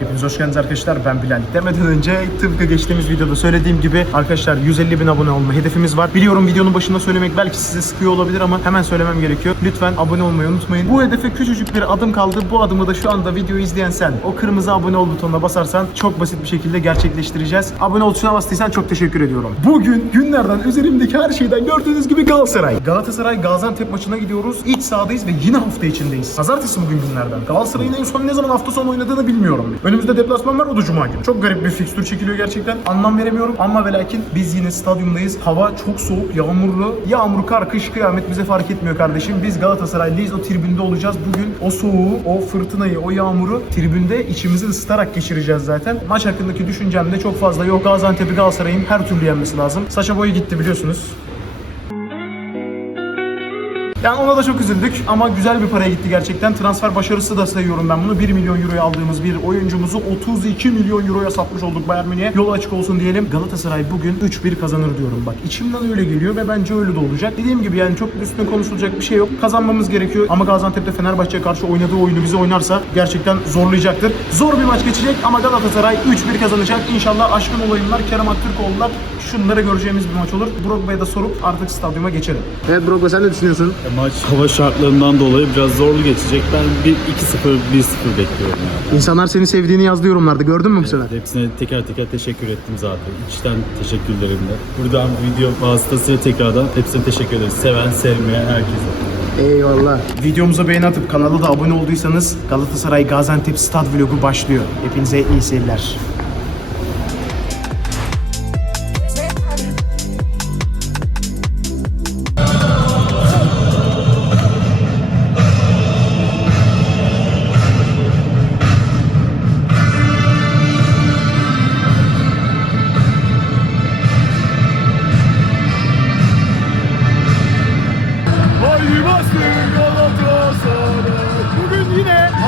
Hepiniz hoş geldiniz arkadaşlar. Ben Bilal. Demeden önce tıpkı geçtiğimiz videoda söylediğim gibi arkadaşlar 150 bin abone olma hedefimiz var. Biliyorum videonun başında söylemek belki size sıkıyor olabilir ama hemen söylemem gerekiyor. Lütfen abone olmayı unutmayın. Bu hedefe küçücük bir adım kaldı. Bu adımı da şu anda videoyu izleyen sen. O kırmızı abone ol butonuna basarsan çok basit bir şekilde gerçekleştireceğiz. Abone ol tuşuna bastıysan çok teşekkür ediyorum. Bugün günlerden üzerimdeki her şeyden gördüğünüz gibi Galatasaray. Galatasaray Gaziantep maçına gidiyoruz. İç sahadayız ve yine hafta içindeyiz. Pazartesi bugün günlerden. Galatasaray'ın en son ne zaman hafta sonu oynadığını bilmiyorum. Önümüzde deplasman var o da cuma günü. Çok garip bir fikstür çekiliyor gerçekten. Anlam veremiyorum ama ve lakin biz yine stadyumdayız. Hava çok soğuk, yağmurlu. Yağmur, kar, kış, kıyamet bize fark etmiyor kardeşim. Biz Galatasaraylıyız. O tribünde olacağız. Bugün o soğuğu, o fırtınayı, o yağmuru tribünde içimizi ısıtarak geçireceğiz zaten. Maç hakkındaki düşüncem de çok fazla yok. Gaziantep'i Galatasaray'ın her türlü yenmesi lazım. Saça boyu gitti biliyorsunuz. Yani ona da çok üzüldük ama güzel bir paraya gitti gerçekten. Transfer başarısı da sayıyorum ben bunu. 1 milyon euroya aldığımız bir oyuncumuzu 32 milyon euroya satmış olduk Bayern Münih'e. Yolu açık olsun diyelim. Galatasaray bugün 3-1 kazanır diyorum bak. İçimden öyle geliyor ve bence öyle de olacak. Dediğim gibi yani çok üstüne konuşulacak bir şey yok. Kazanmamız gerekiyor ama Gaziantep'te Fenerbahçe'ye karşı oynadığı oyunu bize oynarsa gerçekten zorlayacaktır. Zor bir maç geçecek ama Galatasaray 3-1 kazanacak. İnşallah aşkın olayımlar, Kerem Aktürkoğlu'lar şunları göreceğimiz bir maç olur. Brogba'ya da sorup artık stadyuma geçelim. Evet Brogba sen ne düşünüyorsun? Maç hava şartlarından dolayı biraz zorlu geçecek. Ben bir 2-0, 1-0 bekliyorum yani. İnsanlar seni sevdiğini yazdı yorumlarda. Gördün mü bu sefer? Hepsine teker teker teşekkür ettim zaten. İçten teşekkürlerimle. Buradan video vasıtasıyla tekrardan hepsine teşekkür ederiz. Seven, sevmeyen herkese. Eyvallah. Videomuza beğeni atıp kanala da abone olduysanız Galatasaray Gaziantep Stad vlogu başlıyor. Hepinize iyi seyirler.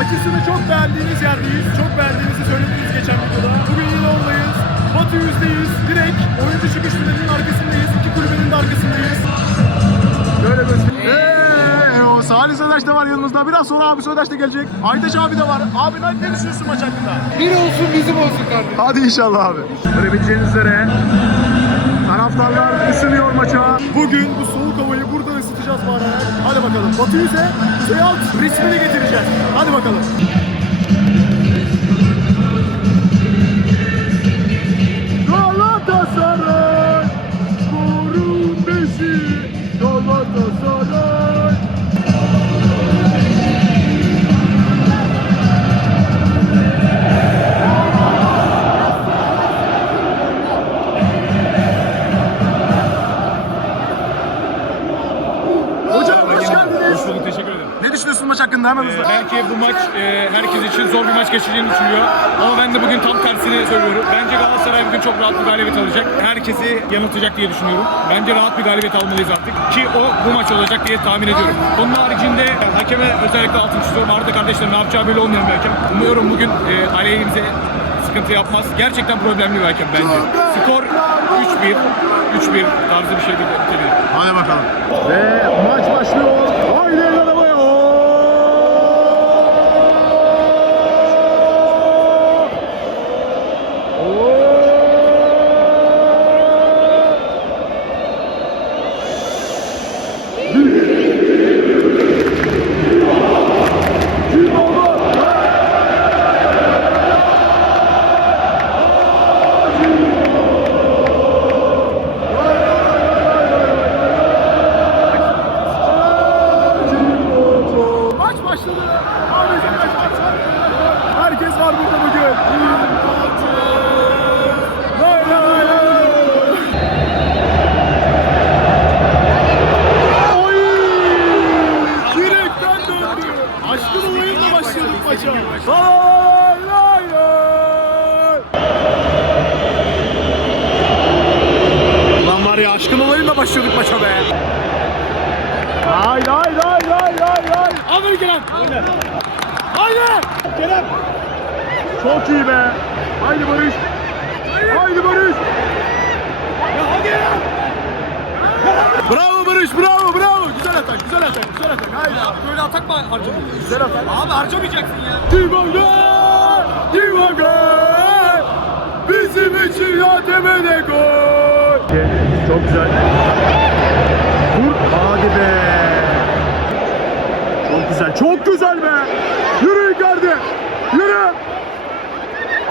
Açısını çok beğendiğiniz yerdeyiz. Çok beğendiğinizi söylediniz geçen videoda. Bugün yine oradayız. Batı yüzdeyiz. Direkt oyuncu çıkış tünelinin arkasındayız. İki kulübenin de arkasındayız. Böyle göstereyim. Eee o Salih Södaş da var yanımızda. Biraz sonra abi Södaş da gelecek. Aytaç abi de var. Abi ne ne düşünüyorsun maç hakkında? Bir olsun bizim olsun kardeşim. Hadi inşallah abi. Görebileceğiniz üzere taraftarlar ısınıyor maça. Bugün bu ısıtacağız bağırarak. Hadi bakalım. Batı yüze şey alt ritmini getireceğiz. Hadi bakalım. Hakkında hemen hızlı? Belki bu maç e, herkes için zor bir maç geçeceğini düşünüyor. Ama ben de bugün tam tersini söylüyorum. Bence Galatasaray bugün çok rahat bir galibiyet alacak. Herkesi yanıltacak diye düşünüyorum. Bence rahat bir galibiyet almalıyız artık. Ki o bu maç olacak diye tahmin ediyorum. Onun haricinde e, hakeme özellikle altın çiziyorum. Arda kardeşlerim ne yapacağı belli olmayan bir hakem. Umuyorum bugün e, aleyhimize sıkıntı yapmaz. Gerçekten problemli bir hakem bence. Skor 3-1, 3-1 tarzı bir şey bitebilir. Hadi bakalım. Ve Çok güzel. Vur. Hadi be. Çok güzel. Çok güzel be. Yürü Icardi. Yürü.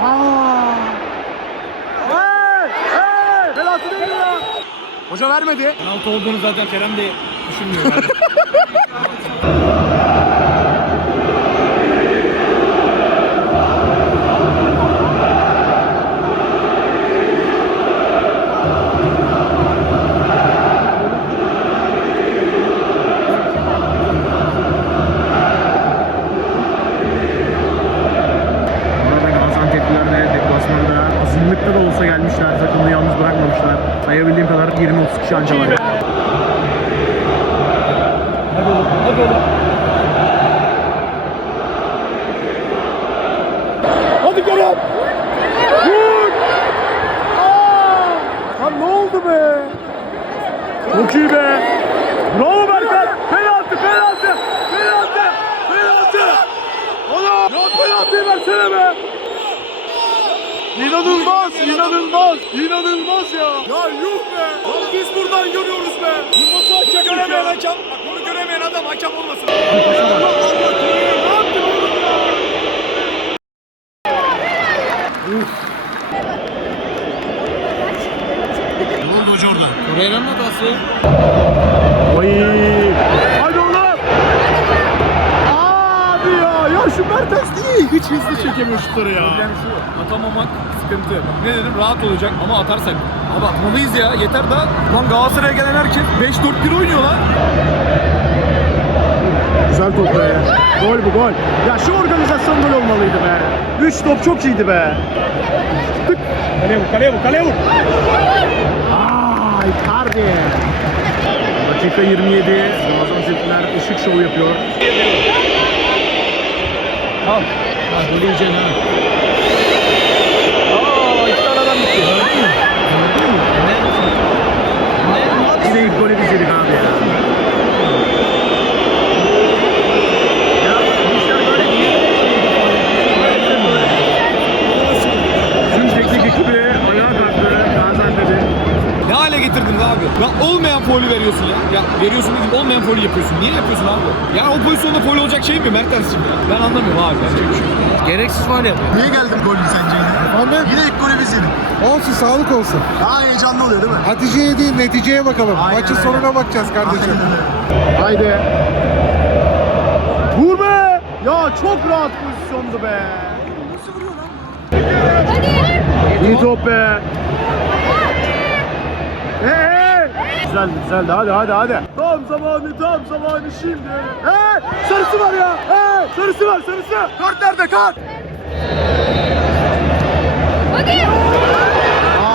Aa. Hey! Hey! Penaltı değil ya. Hoca vermedi. Penaltı olduğunu zaten Kerem de düşünmüyor. azınlıkta da olsa gelmişler. Takımını yalnız bırakmamışlar. Sayabildiğim kadar 20-30 kişi anca var. Hadi Kerem! Vur! Aa! Lan ne oldu be? Çok iyi be! Bravo Berkan! Penaltı, penaltı! Penaltı! Penaltı! Oğlum! Ya penaltıyı versene be! İnanılmaz, inanılmaz, inanılmaz ya! Ya yuh be! Lan biz buradan görüyoruz be! Nasıl hakem göremeyen hakem? Bak bunu göremeyen adam hakem olmasın. Ne oldu hoca orada? Torreira'nın hatası. Oy! Hadi oğlum! Abi ya! Ya şu Mertens değil. Hiç hızlı çekemiyor şutları ya. Problem şu, atamamak sıkıntı. Bak ne dedim rahat olacak ama atarsak. Abi atmalıyız ya yeter daha. Lan Galatasaray'a gelen herkes 5-4-1 oynuyor lan. Güzel top be. Gol bu gol. Ya şu organizasyon gol olmalıydı be. 3 top çok iyiydi be. Tık. Kaleye vur, kaleye vur, kaleye vur. Aa, Icardi. Dakika 27. Gaziantep'liler ışık şovu yapıyor. Al. Ha, golü yiyeceksin ha. Aa, iki tane adam bitti. Gördün mü? Gördün mü? Yine ilk golü biz yedik abi ya. Ya bu işler böyle değil. Tüm teknik ekibi ayağa kalktı Gaziantep'in. Ne hale getirdiniz abi? Ya olmayan faulü veriyorsun ya. Ya veriyorsun dedim olmayan faulü yapıyorsun. Niye yapıyorsun abi? Ya o pozisyonda faul olacak şey mi Mertens'cim ya? Ben anlamıyorum abi. Bir şey. Gereksiz faul yapıyor. Niye geldim golün sence yine? Efendim? Yine ilk golü biz yedik. Olsun sağlık olsun. Daha heyecanlı oluyor değil mi? Neticeye değil neticeye bakalım. Aynen Maçın öyle. sonuna bakacağız kardeşim. Aynen. Haydi. Vur be! Ya çok rahat pozisyondu be. İyi top be. Güzeldi güzeldi hadi hadi hadi. Tam zamanı tam zamanı şimdi. Hey sarısı var ya. Hey sarısı var sarısı. Kart nerede kart?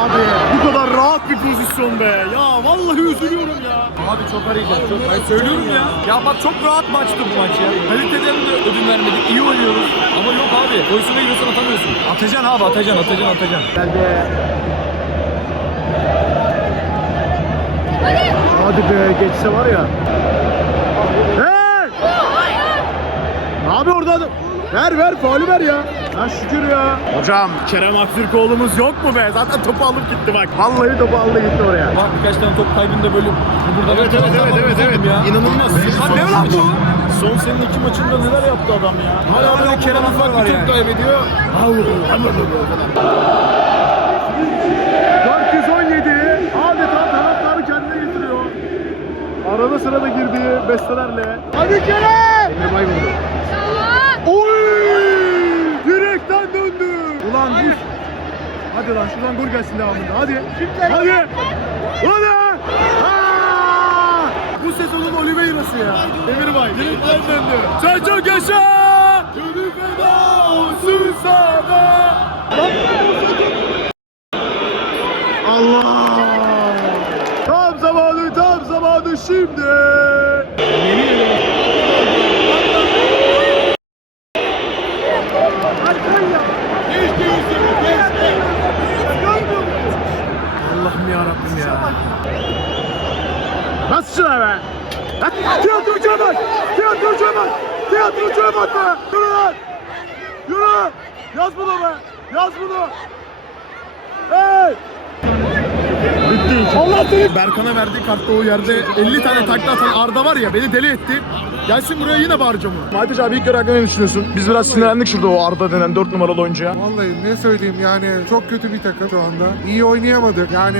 Abi bu kadar rahat bir pozisyon be. Ya vallahi üzülüyorum ya. Abi çok arayacağız. Çok. Ben söylüyorum ya. Ya bak çok rahat maçtı bu maç ya. Kaliteden de ödün vermedik. İyi oynuyoruz. Ama yok abi. Pozisyona giriyorsan atamıyorsun. Atacaksın abi atacaksın atacaksın atacaksın. Geldi. Hadi be geçse var ya. Hey! Abi orada adam. Ver ver faulü ver ya. Ha şükür ya. Hocam Kerem Aktürkoğlu'muz yok mu be? Zaten topu alıp gitti bak. Vallahi topu aldı gitti oraya. Bak birkaç tane top kaybında böyle burada Evet evet evet evet evet. İnanılmaz. Lan ne lan bu? Son senin iki maçında neler yaptı adam ya. Hala böyle Kerem ufak bir top kaybediyor. 417 adeta taraftarı kendine getiriyor. Arada sırada girdiği bestelerle. Hadi Kerem! Emre Bay vurdu. Oy! Direkten döndü. Ulan bu... Hadi lan şuradan gol gelsin devamında. Hadi. Hadi. Hadi. Aa! Bu sezonun Oliveira'sı ya. Emir Bay direkten döndü. Sen çok yaşa! Gönül feda olsun sana. Allah! Tam zamanı, tam zamanı şimdi. Allah'ım ya Rabbim ya. Nasıl şuna be? Tiyatrocuya bak! Tiyatrocuya bak! Tiyatrocuya bak be! Yürü lan! Yürü! Yaz bunu be! Yaz bunu! Hey! Bitti. Allah seni. Berkan'a verdiği kartta o yerde 50 tane takla atan Arda var ya beni deli etti. Gelsin buraya yine bağıracağım onu. Mahmut abi ilk yarı hakkında ne düşünüyorsun? Biz biraz sinirlendik şurada o Arda denen 4 numaralı oyuncuya. Vallahi ne söyleyeyim yani çok kötü bir takım şu anda. İyi oynayamadık yani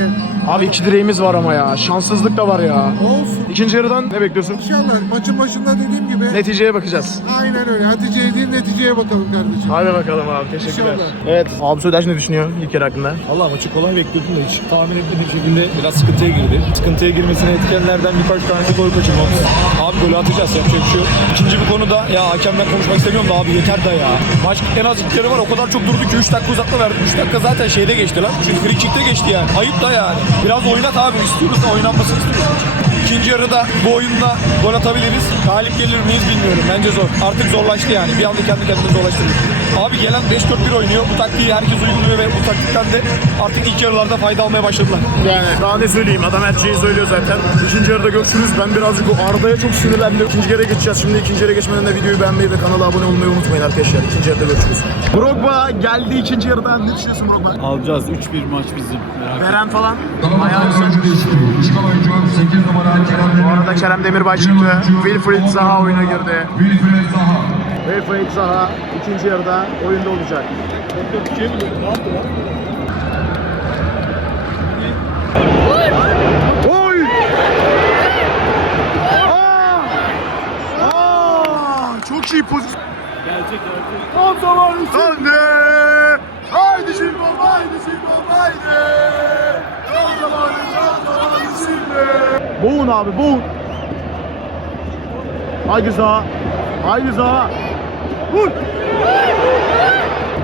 Abi iki direğimiz var ama ya. Şanssızlık da var ya. olsun. İkinci yarıdan ne bekliyorsun? İnşallah maçın başında dediğim gibi Neticeye bakacağız. aynen öyle. Hatice'ye değil neticeye bakalım kardeşim. Hadi bakalım abi teşekkürler. İnşallah. Evet. Abi Södaş ne düşünüyor ilk yarı hakkında? Valla maçı kolay bekliyordum da hiç tahmin etmediğim şekilde biraz sıkıntıya girdi. Sıkıntıya girmesine etkenlerden birkaç tanesi gol kaçırmamız. Abi golü atacağız yapacak bir şey yok. İkinci bir konuda ya hakemden konuşmak istemiyorum da abi yeter de ya. Maç en az ilk yarı var o kadar çok durdu ki 3 dakika uzatma verdik. 3 dakika zaten şeyde geçti lan. Çünkü free kick'te geçti yani. Ayıp da yani. Biraz oynat abi istiyoruz da oynanmasını istiyoruz. İkinci yarıda bu oyunda gol atabiliriz. Galip gelir miyiz bilmiyorum. Bence zor. Artık zorlaştı yani. Bir anda kendi kendine zorlaştırdık. Abi gelen 5-4-1 oynuyor. Bu taktiği herkes uyguluyor ve bu taktikten de artık ilk yarılarda fayda almaya başladılar. Yani daha ne söyleyeyim adam her şeyi söylüyor zaten. İkinci yarıda görüşürüz. Ben birazcık bu Arda'ya çok sinirlendim. İkinci yarıya geçeceğiz. Şimdi ikinci yarıya geçmeden de videoyu beğenmeyi ve kanala abone olmayı unutmayın arkadaşlar. İkinci yarıda görüşürüz. Drogba geldi ikinci yarıda. Ne düşünüyorsun Drogba? Alacağız 3-1 maç bizim. Merak. Beren falan. Bayağı güzel. Çıkan oyuncu 8 numara Kerem Bu arada Kerem Demirbay çıktı. Wilfried Zaha oyuna girdi. Wilfred Zaha. Wilfried Zaha ikinci yarıda oyunda olacak. Aa! Aa! Çok iyi pozisyon. Tam zamanı Haydi! Haydi şimdi haydi şimdi haydi! Tam zamanı tam zamanı şimdi! Boğun abi boğun. Haydi Zaha. Haydi Zaha. Vur!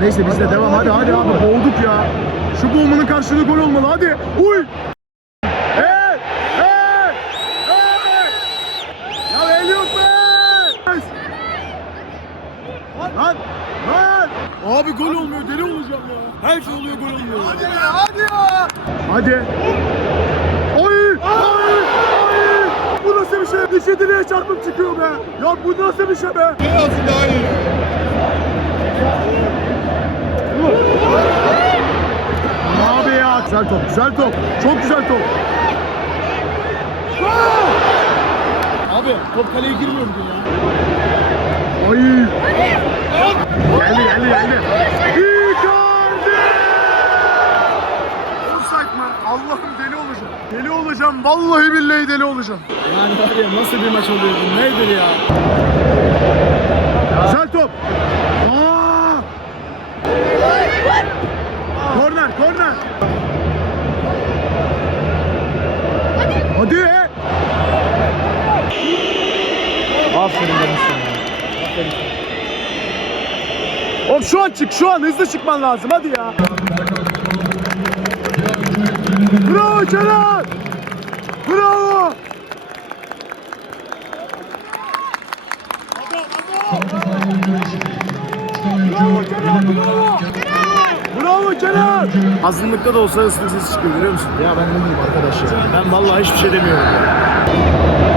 Neyse biz de devam hadi hadi abi boğduk ya. Şu boğmanın karşılığı gol olmalı hadi. Uy! Hey! Hey! Hey! Ya Elliot be! Lan! Lan! Abi gol olmuyor deli olacağım ya. Her şey oluyor gol olmuyor. Hadi ya hadi ya. Hadi. Oy! Oy! Bu nasıl bir şey? Dişe direğe çarpıp çıkıyor be. Ya bu nasıl bir şey be? Abi ya. Güzel top, güzel top. Çok güzel top. Abi top kaleye girmiyor mu ya? Ay. Geldi geldi geldi. Icardi! Offside mı? Allah'ım deli olacağım. Deli olacağım. Vallahi billahi deli olacağım. Yani var ya nasıl bir maç oluyor bu? Nedir ya? Güzel top. Aa! Korner, korner. Hadi. Aferin benim sana. Oğlum şu an çık, şu an hızlı çıkman lazım. Hadi ya. Bravo Kenan. Bravo. Bravo Kenan, bravo. Bravo Kenan. Azınlıkta da olsa ıslık sesi çıkıyor görüyor musun? Ya ben ne diyeyim arkadaş ya. Ben vallahi hiçbir şey demiyorum. Gol!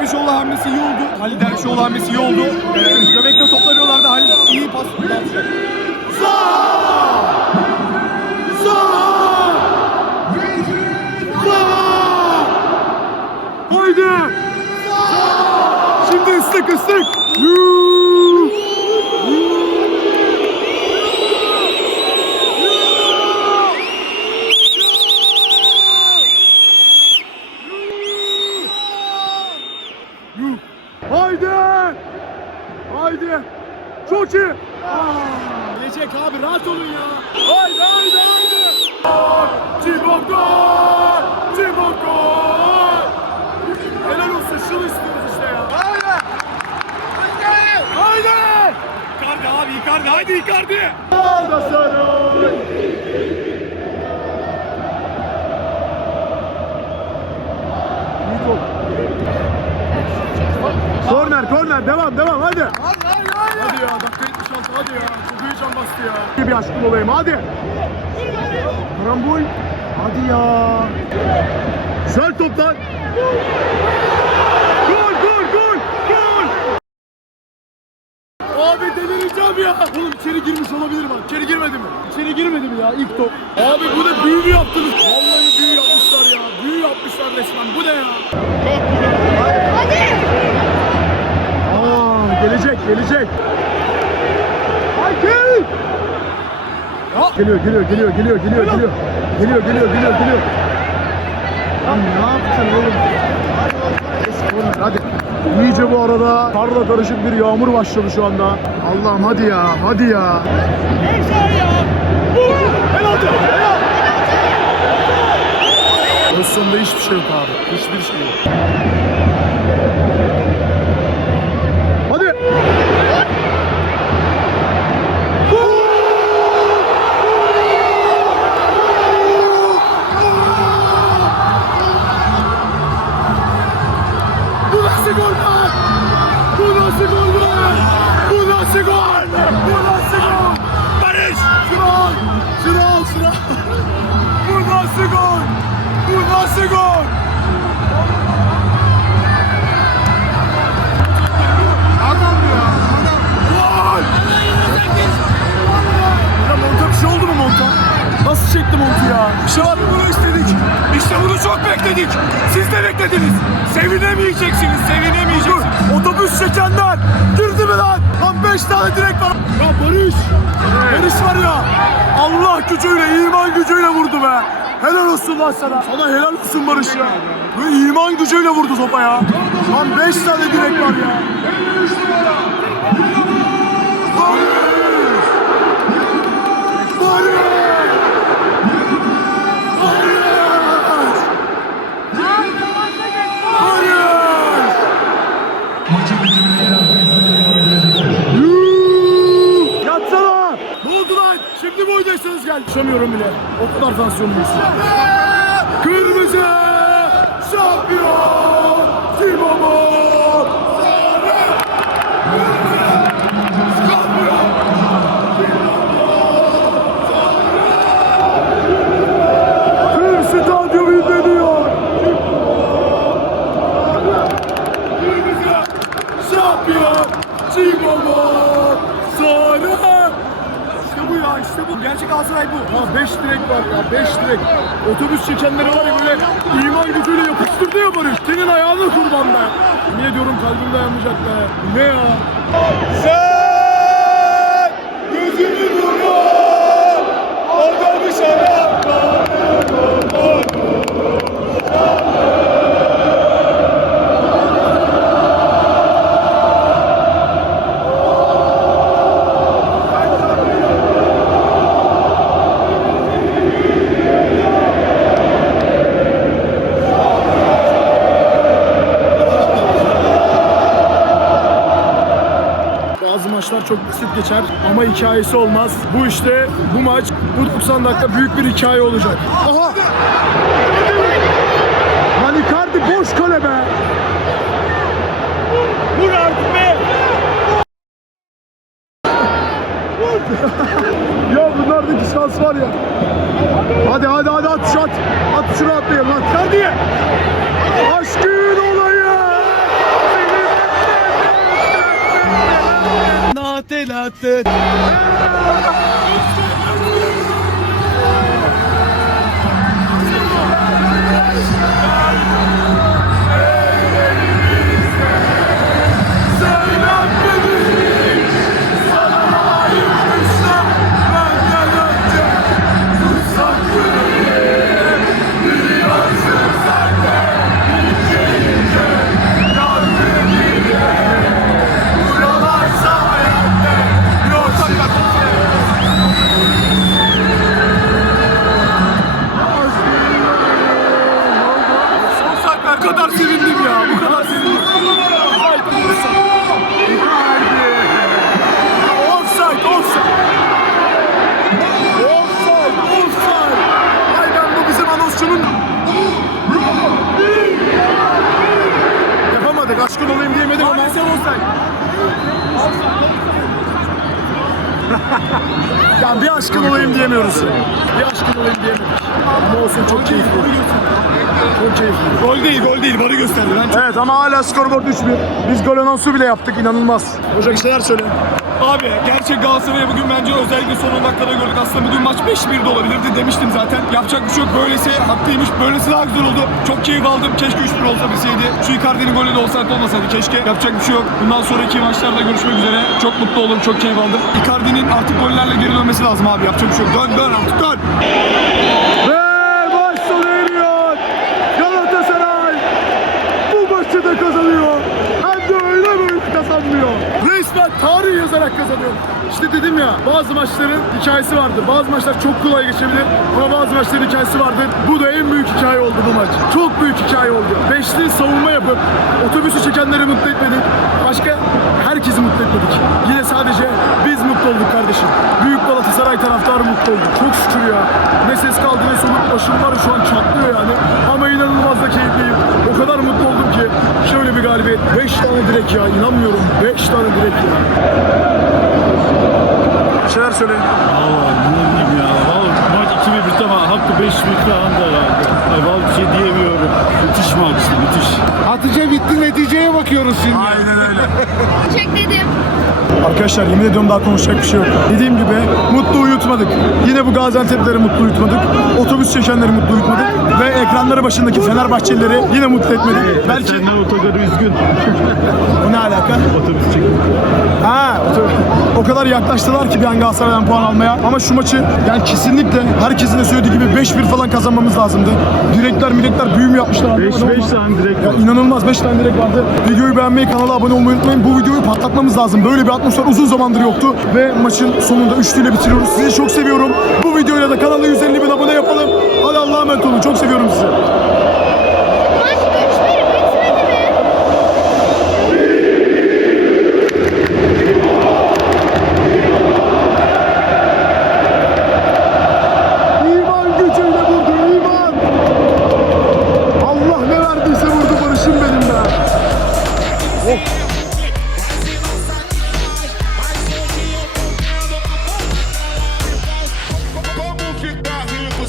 Dervişoğlu hamlesi iyi oldu. Halil Dervişoğlu hamlesi iyi oldu. Ee, göbekle toplanıyorlardı. Halil iyi pas. Haydi. Şimdi ıslık ıslık. Yuuu. Haydi! Çok iyi. Gelecek abi rahat olun ya. Haydi haydi haydi. Tibok gol. Tibok gol. Helal olsun şunu istiyoruz işte ya. Haydi. Haydi. Icardi abi Icardi Icardi. Galatasaray. Korner, korner, devam, devam, hadi. Hadi ya, dakika 76, hadi ya. Çok heyecan bastı ya. Bir aşkım olayım, hadi. Karambol. Hadi ya. Güzel top lan. Gol, gol, gol, gol. Abi delireceğim ya. Oğlum içeri girmiş olabilir mi? İçeri girmedi mi? İçeri girmedi mi ya ilk top? Abi bu ne büyü mü yaptınız? Vallahi büyü yapmışlar ya. Büyü yapmışlar resmen. Bu ne ya? Aa, gelecek, gelecek. Ay gel. Ya. Geliyor, geliyor, geliyor, geliyor, geliyor, geliyor. Geliyor, geliyor, geliyor, geliyor. Lan ne yaptın oğlum? Oğlum, Hadi. İyice bu arada karla karışık bir yağmur başladı şu anda. Allah'ım hadi ya, hadi ya. Pozisyonda hiçbir şey yok abi. Hiçbir şey yok. Bekledik. Siz de beklediniz. Sevinemeyeceksiniz, sevinemeyeceksiniz. Otobüs çekenler girdi mi lan? Lan beş tane direk var. Ya Barış. Barış var ya. Allah gücüyle, iman gücüyle vurdu be. Helal olsun lan sana. Sana helal olsun Barış ya. Böyle iman gücüyle vurdu topa ya. Lan beş tane direk var ya. Barış! Barış! Barış! Mi oynayacaksınız gel? Düşemiyorum bile. O kadar tansiyonluyuz. Kırmızı! Şampiyon! Timamo! Otobüs çekenleri var ya böyle iman gücüyle yapıştırdı ya Barış. Senin ayağına kurban be. Niye diyorum kalbim dayanmayacak be. Ne ya? Sen çok basit geçer ama hikayesi olmaz. Bu işte bu maç bu 90 dakika büyük bir hikaye olacak. Aha! Lan boş kale be! latte latte. Aşkın olayım diyemiyoruz. Bir aşkın olayım diyemedik. Ama olsun çok keyifli. Çok keyifli. Gol değil, gol değil. Barı gösterdi. Ben Evet ama hala skorboard 3-1. Biz gol anonsu bile yaptık inanılmaz. Hoca bir şeyler söyle. Abi gerçek Galatasaray'ı bugün bence özellikle son 10 dakikada gördük. Aslında bugün maç 5-1 de olabilirdi demiştim zaten. Yapacak bir şey yok. Böylesi haklıymış. Böylesi daha güzel oldu. Çok keyif aldım. Keşke 3-1 olsa bilseydi. Şu Icardi'nin golü de olsaydı olmasaydı keşke. Yapacak bir şey yok. Bundan sonraki maçlarda görüşmek üzere. Çok mutlu oldum. Çok keyif aldım. Icardi'nin artık gollerle geri dönmesi lazım abi. Yapacak bir şey yok. Dön dön artık dön. Ve maç sona eriyor. Galatasaray bu maçı da kazanıyor. Hem de öyle böyle kazanmıyor. Resmen tarih yazarak kazanıyor. İşte dedim ya bazı maçların hikayesi vardır. Bazı maçlar çok kolay geçebilir ama bazı maçların hikayesi vardır. Bu da en büyük hikaye oldu bu maç. Çok büyük hikaye oldu. Beşli savunma yapıp otobüsü çekenleri mutlu etmedik. Başka herkesi mutlu etmedik. Yine sadece biz mutlu olduk kardeşim. Büyük Galatasaray taraftarı mutlu oldu. Çok şükür ya. Ne ses kaldı ne soluk başım var şu an çatlıyor yani. Ama inanılmaz da keyifliyim. O kadar mutlu oldum ki. Galibiyet. 5 tane direk ya inanmıyorum. 5 tane direk ya. Bir şeyler söyle. Valla ne diyeyim ya. Valla maç 2-1 bitti ama hakkı 5-1 falan da herhalde. Valla bir şey diyemiyorum. Müthiş maçtı müthiş. Hatice bitti neticeye bakıyoruz şimdi. Aynen öyle. Çek dedim. Arkadaşlar yemin ediyorum daha konuşacak bir şey yok. Dediğim gibi mutlu uyutmadık. Yine bu Gaziantep'leri mutlu uyutmadık. Otobüs çekenleri mutlu uyutmadık. Ve ekranları başındaki Fenerbahçelileri yine mutlu etmedik. Belki Senden otogarı üzgün. bu ne alaka? Otobüs çekin. Ha, o- o kadar yaklaştılar ki bir an Galatasaray'dan puan almaya. Ama şu maçı yani kesinlikle herkesin de söylediği gibi 5-1 falan kazanmamız lazımdı. Direkler milekler büyüm yapmışlar. anlamadım 5-5 ama- tane direkt Ya var. inanılmaz 5 tane direkt vardı. Videoyu beğenmeyi, kanala abone olmayı unutmayın. Bu videoyu patlatmamız lazım. Böyle bir atmosfer uzun zamandır yoktu. Ve maçın sonunda üçlüyle bitiriyoruz. Sizi çok seviyorum. Bu videoyla da kanala 150 bin abone yapalım. Hadi Allah'a emanet olun. Çok seviyorum sizi.